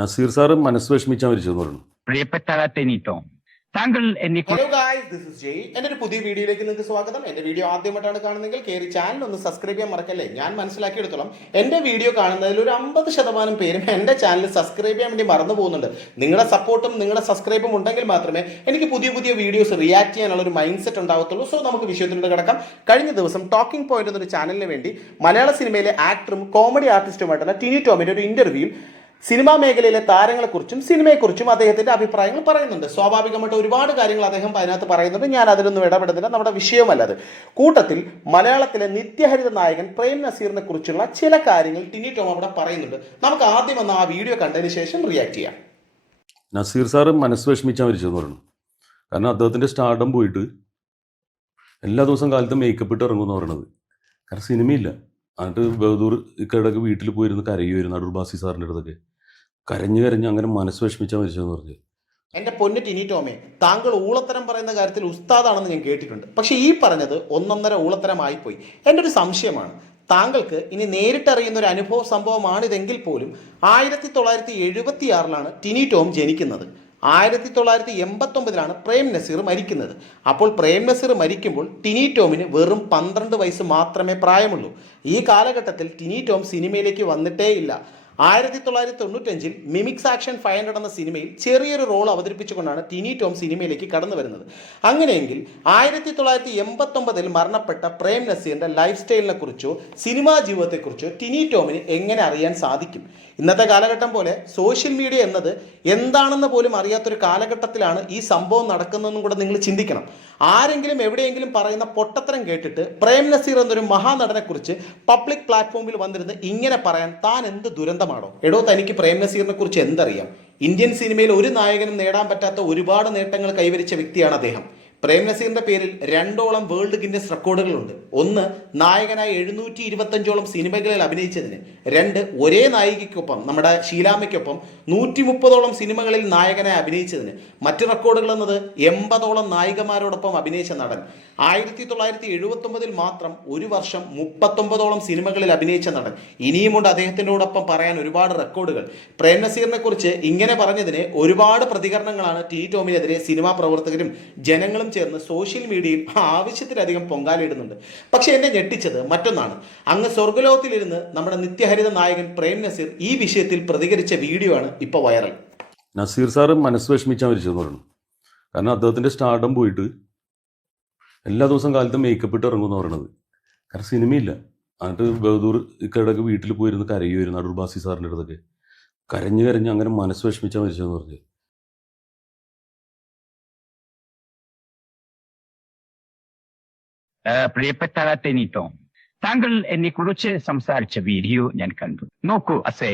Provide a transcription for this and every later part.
Naseer sir മനസ്സ് വിഷമിച്ചാൽ മരിച്ചെന്ന് പറഞ്ഞു. പ്രിയപ്പെട്ട ടെനിട്ടോ, താങ്കൾ എന്നെ ഹലോ ഗായ്സ്, ദിസ് ഇസ് ജയ്. എൻ്റെ ഒരു പുതിയ വീഡിയോയിലേക്ക് നിങ്ങൾക്ക് സ്വാഗതം. എൻ്റെ വീഡിയോ ആദ്യമായിട്ടാണ് കാണുന്നതെങ്കിൽ കയറി ചാനൽ ഒന്ന് സബ്സ്ക്രൈബ് ചെയ്യാൻ മറക്കല്ലേ. ഞാൻ മനസ്സിലാക്കിയെടുത്തോളം എൻ്റെ വീഡിയോ കാണുന്നതിൽ ഒരു 50% പേരും എൻ്റെ ചാനൽ സബ്സ്ക്രൈബ് ചെയ്യാൻ വേണ്ടി മറന്നു പോകുന്നുണ്ട്. നിങ്ങളുടെ സപ്പോർട്ടും നിങ്ങളുടെ സബ്സ്ക്രൈബും ഉണ്ടെങ്കിൽ മാത്രമേ എനിക്ക് പുതിയ പുതിയ വീഡിയോസ് റിയാക്ട് ചെയ്യാനുള്ള ഒരു മൈൻഡ് സെറ്റ് ഉണ്ടാകത്തുള്ളൂ. സോ നമുക്ക് വിഷയത്തിലൂടെ കിടക്കാം. കഴിഞ്ഞ ദിവസം ടോക്കിംഗ് പോയിന്റ് എന്നൊരു ചാനലിന് വേണ്ടി മലയാള സിനിമയിലെ ആക്ടറും കോമഡി ആർട്ടിസ്റ്റുമായിട്ടുള്ള ടിനി ടോമിൻ്റെ ഒരു ഇന്റർവ്യൂവിൽ സിനിമാ മേഖലയിലെ താരങ്ങളെക്കുറിച്ചും സിനിമയെക്കുറിച്ചും അദ്ദേഹത്തിന്റെ അഭിപ്രായങ്ങൾ പറയുന്നുണ്ട്. സ്വാഭാവികമായിട്ട് ഒരുപാട് കാര്യങ്ങൾ അദ്ദേഹം അതിനകത്ത് പറയുന്നുണ്ട്. ഞാൻ അതിലൊന്നും ഇടപെടുന്നില്ല, നമ്മുടെ വിഷയമല്ലത്. കൂട്ടത്തിൽ മലയാളത്തിലെ നിത്യഹരിത നായകൻ പ്രേം നസീറിനെ കുറിച്ചുള്ള ചില കാര്യങ്ങൾ ടിനി ടോം അവിടെ പറയുന്നുണ്ട്. നമുക്ക് ആദ്യം ഒന്ന് ആ വീഡിയോ കണ്ടതിന് ശേഷം റിയാക്ട് ചെയ്യാം. നസീർ സാറ് മനസ്സ് വിഷമിച്ചാൽ മരിച്ചെന്ന് പറഞ്ഞു. കാരണം അദ്ദേഹത്തിന്റെ സ്റ്റാർഡം പോയിട്ട് എല്ലാ ദിവസവും കാലത്ത് മേക്കപ്പ് ഇട്ട് ഇറങ്ങുമെന്ന് പറയണത്. കാരണം സിനിമയില്ല. എന്നിട്ട് ബഹദൂർ ഇക്കടക്ക് വീട്ടിൽ പോയിരുന്ന് കരയുമായിരുന്നു. അടൂർ ബാസി സാറിൻ്റെ അടുത്തൊക്കെ കരഞ്ഞ് അങ്ങനെ മനസ്സ് വിഷമിച്ചാൽ മരിച്ചതെന്ന് പറഞ്ഞു. എൻ്റെ പൊന്ന് ടിനി ടോമേ, താങ്കൾ ഊളത്തരം പറയുന്ന കാര്യത്തിൽ ഉസ്താദാണെന്ന് ഞാൻ കേട്ടിട്ടുണ്ട്. പക്ഷേ ഈ പറഞ്ഞത് ഒന്നൊന്നര ഊളത്തരമായിപ്പോയി. എൻ്റെ ഒരു സംശയമാണ്, താങ്കൾക്ക് ഇനി നേരിട്ടറിയുന്ന ഒരു അനുഭവ സംഭവമാണിതെങ്കിൽ പോലും 1976 ടിനി ടോം ജനിക്കുന്നത്. 1989 പ്രേം നസീർ മരിക്കുന്നത്. അപ്പോൾ പ്രേം നസീർ മരിക്കുമ്പോൾ ടിനി ടോമിന് വെറും 12 വയസ്സ് മാത്രമേ പ്രായമുള്ളൂ. ഈ കാലഘട്ടത്തിൽ ടിനി ടോം സിനിമയിലേക്ക് വന്നിട്ടേ ഇല്ല. 1995 മിമിക്സ് ആക്ഷൻ 500 എന്ന സിനിമയിൽ ചെറിയൊരു റോൾ അവതരിപ്പിച്ചുകൊണ്ടാണ് ടിനി ടോം സിനിമയിലേക്ക് കടന്നു വരുന്നത്. അങ്ങനെയെങ്കിൽ 1989 മരണപ്പെട്ട പ്രേം നസീറിന്റെ ലൈഫ് സ്റ്റൈലിനെ കുറിച്ചോ സിനിമാ ജീവിതത്തെക്കുറിച്ചോ ടിനി ടോമിന് എങ്ങനെ അറിയാൻ സാധിക്കും? ഇന്നത്തെ കാലഘട്ടം പോലെ സോഷ്യൽ മീഡിയ എന്നത് എന്താണെന്ന് പോലും അറിയാത്തൊരു കാലഘട്ടത്തിലാണ് ഈ സംഭവം നടക്കുന്നതെന്നും കൂടെ നിങ്ങൾ ചിന്തിക്കണം. ആരെങ്കിലും എവിടെയെങ്കിലും പറയുന്ന പൊട്ടത്തരം കേട്ടിട്ട് പ്രേം നസീർ എന്നൊരു മഹാനടനെ കുറിച്ച് പബ്ലിക് പ്ലാറ്റ്ഫോമിൽ വന്നിരുന്ന് ഇങ്ങനെ പറയാൻ താൻ എന്ത് ദുരന്തമാണോ? എടോ, തനിക്ക് പ്രേം നസീറിനെ കുറിച്ച് എന്തറിയാം? ഇന്ത്യൻ സിനിമയിൽ ഒരു നായകനും നേടാൻ പറ്റാത്ത ഒരുപാട് നേട്ടങ്ങൾ കൈവരിച്ച വ്യക്തിയാണ് അദ്ദേഹം. പ്രേം നസീറിന്റെ പേരിൽ 2ഓളം വേൾഡ് ഗിന്നസ് റെക്കോർഡുകളുണ്ട്. 1, നായകനായി 725ഓളം സിനിമകളിൽ അഭിനയിച്ചതിന്. 2, ഒരേ നായികയ്ക്കൊപ്പം നമ്മുടെ ഷീലാമ്മയ്ക്കൊപ്പം 130ഓളം സിനിമകളിൽ നായകനായി അഭിനയിച്ചതിന്. മറ്റ് റെക്കോർഡുകൾ എന്നത് 80ഓളം നായികമാരോടൊപ്പം അഭിനയിച്ച നടൻ. 1979 മാത്രം ഒരു വർഷം 39ഓളം സിനിമകളിൽ അഭിനയിച്ച നടൻ. ഇനിയുമുണ്ട് അദ്ദേഹത്തിനോടൊപ്പം പറയാൻ ഒരുപാട് റെക്കോർഡുകൾ. പ്രേം നസീറിനെ കുറിച്ച് ഇങ്ങനെ പറഞ്ഞതിന് ഒരുപാട് പ്രതികരണങ്ങളാണ് ടിനി ടോമിനെതിരെ സിനിമാ പ്രവർത്തകരും ജനങ്ങളും ചേർന്ന് സോഷ്യൽ മീഡിയയിൽ ആവശ്യത്തിലധികം പൊങ്കാലയിടുന്നുണ്ട്. പക്ഷെ എന്നെ ഞെട്ടിച്ചത് മറ്റൊന്നാണ്. അങ്ങ് സ്വർഗ്ഗലോകത്തിലിരുന്ന് നമ്മുടെ നിത്യഹരിത നായകൻ പ്രേം നസീർ ഈ വിഷയത്തിൽ പ്രതികരിച്ച വീഡിയോ ആണ് ഇപ്പോൾ വൈറൽ. നസീർ സാറ് മനസ്സ് വിഷമിച്ചാൽ മരിച്ചെന്ന് പറഞ്ഞു. കാരണം അദ്ദേഹത്തിന്റെ സ്റ്റാർഡം പോയിട്ട് എല്ലാ ദിവസവും കാലത്ത് മേക്കപ്പ് ഇട്ട് ഇറങ്ങുമെന്ന് പറയണത്. കാരണം സിനിമയില്ല. എന്നിട്ട് ബഹദൂർ ഇക്കടക്ക് വീട്ടിൽ പോയിരുന്ന് കരയുമായിരുന്നു. അടൂർ ബാസി സാറിൻ്റെ അടുത്തൊക്കെ കരഞ്ഞ് അങ്ങനെ മനസ്സ് വിഷമിച്ചാൽ മരിച്ചതെന്ന് പറഞ്ഞു. പ്രിയപ്പെട്ട ടെനിട്ടോ, താങ്കൾ എന്നെ കുറിച്ച് സംസാരിച്ച വീഡിയോ ഞാൻ കണ്ടു. നോക്കൂ അസേ,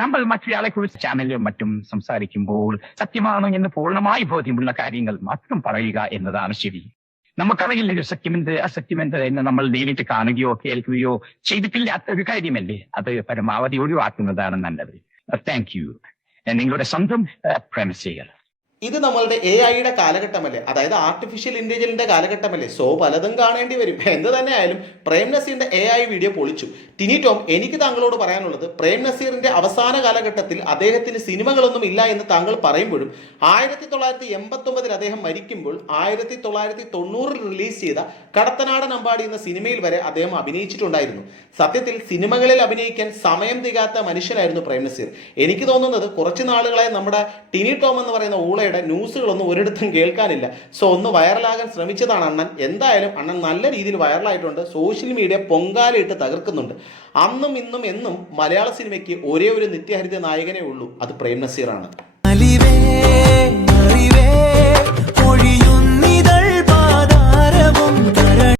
നമ്മൾ മറ്റൊരാളെ കുറിച്ച് ചാനലിലും മറ്റും സംസാരിക്കുമ്പോൾ സത്യമാണോ എന്ന് പൂർണ്ണമായി ബോധ്യമുള്ള കാര്യങ്ങൾ മാത്രം പറയുക എന്നതാണ് ശരി. നമുക്കറിയില്ല സത്യമെന്ത് അസത്യമെന്ത് എന്ന് നമ്മൾ നേരിട്ട് കാണുകയോ കേൾക്കുകയോ ചെയ്തിട്ടില്ലാത്ത ഒരു കാര്യമല്ലേ. അത് പരമാവധി ഒഴിവാക്കുന്നതാണ് നല്ലത്. Thank you. നിങ്ങളുടെ സ്വന്തം പ്രേംനസീർ. ഇത് നമ്മളുടെ AI കാലഘട്ടമല്ലേ, അതായത് ആർട്ടിഫിഷ്യൽ ഇന്റലിജൻസിന്റെ കാലഘട്ടമല്ലേ. സോ പലതും കാണേണ്ടി വരും. എന്ത് തന്നെ ആയാലും പ്രേം നസീറിന്റെ AI വീഡിയോ പൊളിച്ചു. ടിനി ടോം, എനിക്ക് താങ്കളോട് പറയാനുള്ളത്, പ്രേം നസീറിന്റെ അവസാന കാലഘട്ടത്തിൽ അദ്ദേഹത്തിന് സിനിമകളൊന്നും ഇല്ല എന്ന് താങ്കൾ പറയുമ്പോഴും 1989 അദ്ദേഹം മരിക്കുമ്പോൾ 1990 റിലീസ് ചെയ്ത കടത്തനാടൻ അമ്പാടി എന്ന സിനിമയിൽ വരെ അദ്ദേഹം അഭിനയിച്ചിട്ടുണ്ടായിരുന്നു. സത്യത്തിൽ സിനിമകളിൽ അഭിനയിക്കാൻ സമയം തികയാത്ത മനുഷ്യനായിരുന്നു പ്രേം നസീർ. എനിക്ക് തോന്നുന്നത് കുറച്ച് നാളുകളായി നമ്മുടെ ടിനി ടോം എന്ന് പറയുന്ന ഊളയുടെ ന്യൂസുകളൊന്നും ഒരിടത്തും കേൾക്കാനില്ല. സോ ഒന്ന് വൈറലാകാൻ ശ്രമിച്ചതാണ് അണ്ണൻ. എന്തായാലും അണ്ണൻ നല്ല രീതിയിൽ വൈറലായിട്ടുണ്ട്. Social media പൊങ്കാലയിട്ട് തകർക്കുന്നുണ്ട്. അന്നും ഇന്നും എന്നും മലയാള സിനിമയ്ക്ക് ഒരേ ഒരു നിത്യഹരിത നായകനേ ഉള്ളൂ, അത് പ്രേം നസീറാണ്.